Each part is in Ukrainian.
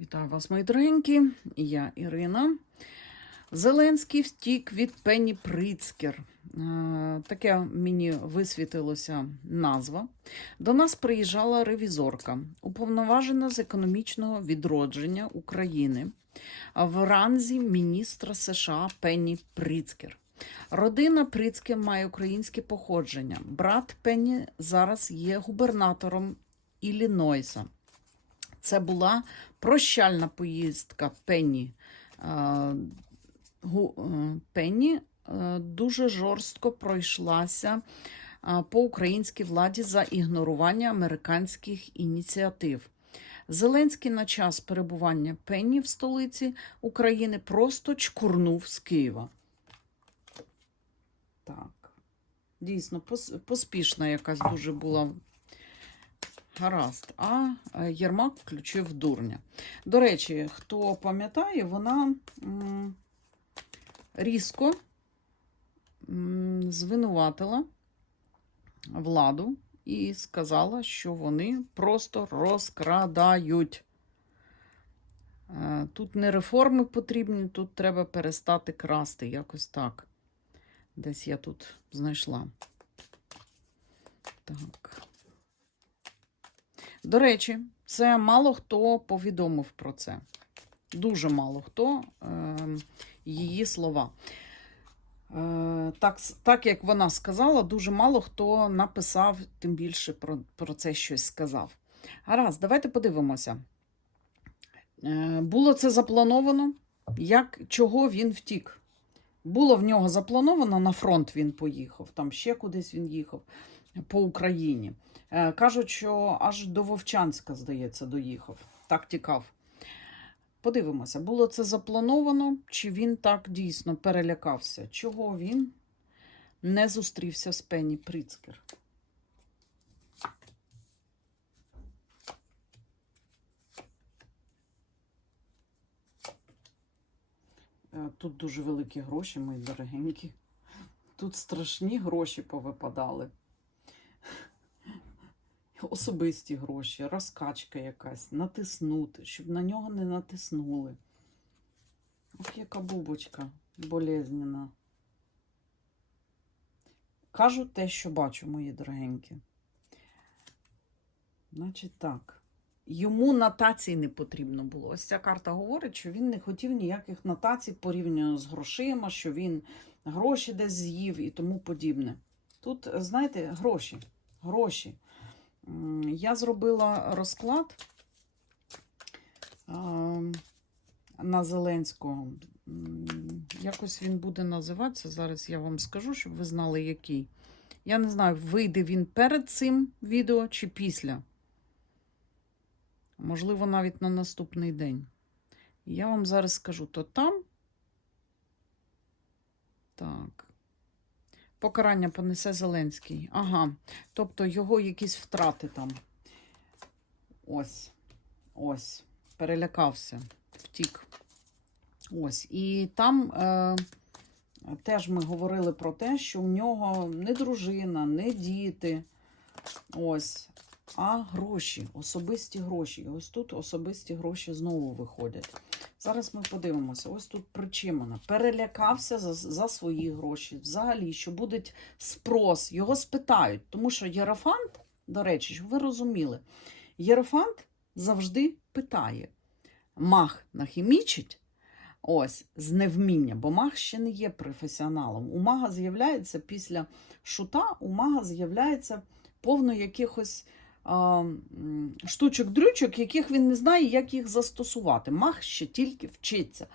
Вітаю вас, мої дорогенькі. Я Ірина. Зеленський втік від Пенні Прицкер. Е, Таке мені висвітилося назва. До нас приїжджала ревізорка, уповноважена з економічного відродження України в ранзі міністра США Пенні Прицкер. Родина Прицкер має українське походження. Брат Пенні зараз є губернатором Іллінойса. Це була прощальна поїздка Пенні. Е, е, Пенні е, дуже жорстко пройшлася по українській владі за ігнорування американських ініціатив. Зеленський на час перебування Пенні в столиці України просто чкурнув з Києва. Так. Дійсно, поспішна якась дуже була Гаразд. А е, Єрмак включив дурня. До речі, хто пам'ятає, вона різко звинуватила владу і сказала, що вони просто розкрадають. Е, Тут не реформи потрібні, тут треба перестати красти. Якось так. Десь я тут знайшла. Так. До речі, це мало хто повідомив про це. Дуже мало хто е, її слова. Е, так, так як вона сказала, дуже мало хто написав, тим більше про, про це щось сказав. Гаразд, давайте подивимося. Е, було це заплановано, як, чого він втік. Було в нього заплановано, на фронт він поїхав, там ще кудись він їхав по Україні. Е, Кажуть, що аж до Вовчанська, здається, доїхав. Так тікав. Подивимося, було це заплановано, чи він так дійсно перелякався? Чого він не зустрівся з Пенні Прицкер? Е, Тут дуже великі гроші, мої дорогенькі. Тут страшні гроші повипадали особисті гроші, розкачка якась, натиснути, щоб на нього не натиснули. Ох, яка бубочка болезнена. Кажу те, що бачу, мої дорогенькі. Значить так. Йому нотацій не потрібно було. Ось ця карта говорить, що він не хотів ніяких нотацій порівняно з грошима, що він гроші десь з'їв і тому подібне. Тут, знаєте, гроші. Гроші. Я зробила розклад на Зеленського. Якось він буде називатися. Зараз я вам скажу, щоб ви знали, який. Я не знаю, вийде він перед цим відео чи після. Можливо, навіть на наступний день. Я вам зараз скажу, то там. Так. Покарання понесе Зеленський. Ага. Тобто його якісь втрати там. Ось. Ось. Перелякався. Втік. Ось. І там е, теж ми говорили про те, що в нього не дружина, не діти. Ось. А гроші, особисті гроші. І ось тут особисті гроші знову виходять. Зараз ми подивимося. Ось тут причина. Перелякався за, за свої гроші. Взагалі, що буде спрос, його спитають. Тому що Єрофант, до речі, щоб ви розуміли, Єрофант завжди питає. Мах нахімічить, ось, з невміння, бо маг ще не є професіоналом. У мага з'являється після шута, у мага з'являється повно якихось штучок-дрючок, яких він не знає, як їх застосувати. Маг ще тільки вчиться.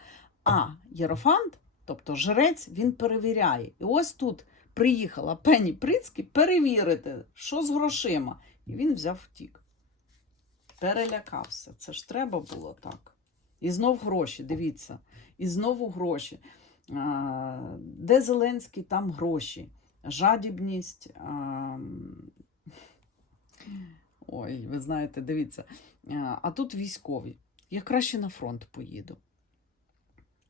А Єрофант, тобто жрець, він перевіряє. І ось тут приїхала Пенні Прицькі перевірити, що з грошима. І він взяв втік. Перелякався. Це ж треба було так. І знов гроші, дивіться. І знову гроші. Де Зеленський, там гроші. Жадібність. Ой, ви знаєте, дивіться. А, А тут військові. Я краще на фронт поїду.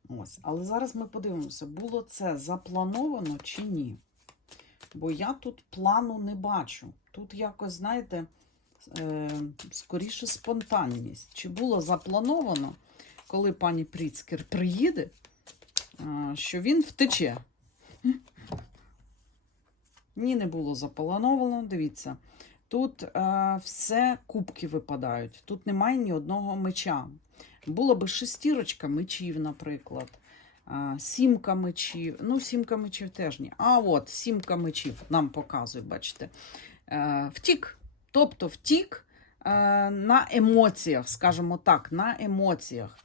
Ось. Але зараз ми подивимося, було це заплановано чи ні. Бо я тут плану не бачу. Тут якось, знаєте, е, скоріше спонтанність. Чи було заплановано, коли пані Пріцкер приїде, е, що він втече? Ні, не було заплановано. Дивіться, тут е, все кубки випадають. Тут немає ні одного меча. Було би шестірочка мечів, наприклад. а, Сімка мечів. Ну, сімка мечів теж ні. А от сімка мечів нам показує, бачите. Е, Втік. Тобто втік е, на емоціях, скажімо так, на емоціях.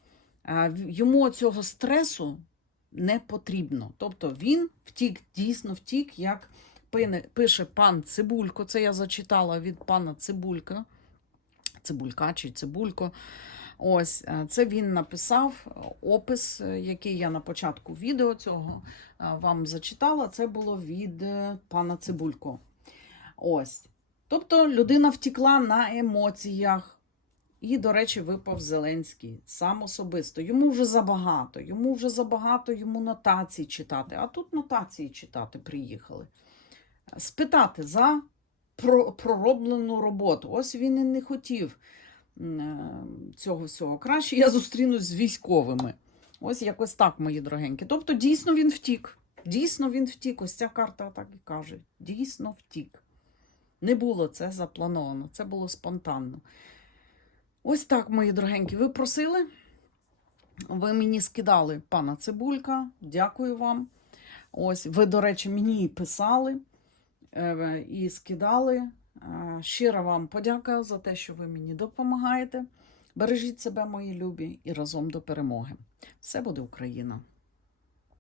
Е, Йому цього стресу не потрібно. Тобто він втік, дійсно втік, як пише пан Цибулько. Це я зачитала від пана Цибулька. Цибулька чи Цибулько. Ось е, це він написав е, опис, е, який я на початку відео цього вам зачитала. Це було від пана Цибулько. Ось. Тобто людина втікла на емоціях. І, до речі, випав Зеленський сам особисто. Йому вже забагато, йому вже забагато йому нотацій читати. А тут нотації читати приїхали. Спитати за пророблену роботу. Ось він і не хотів е, цього всього. Краще я зустрінусь з військовими. Ось якось так, мої дорогенькі. Тобто, дійсно він втік. Дійсно він втік. Ось ця карта так і каже. Дійсно втік. Не було це заплановано, це було спонтанно. Ось так, мої дорогенькі, ви просили. Ви мені скидали пана Цибулька. Дякую вам. Ось, ви, до речі, мені писали і скидали. Е, Щира вам подяка за те, що ви мені допомагаєте. Бережіть себе, мої любі, і разом до перемоги. Все буде Україна!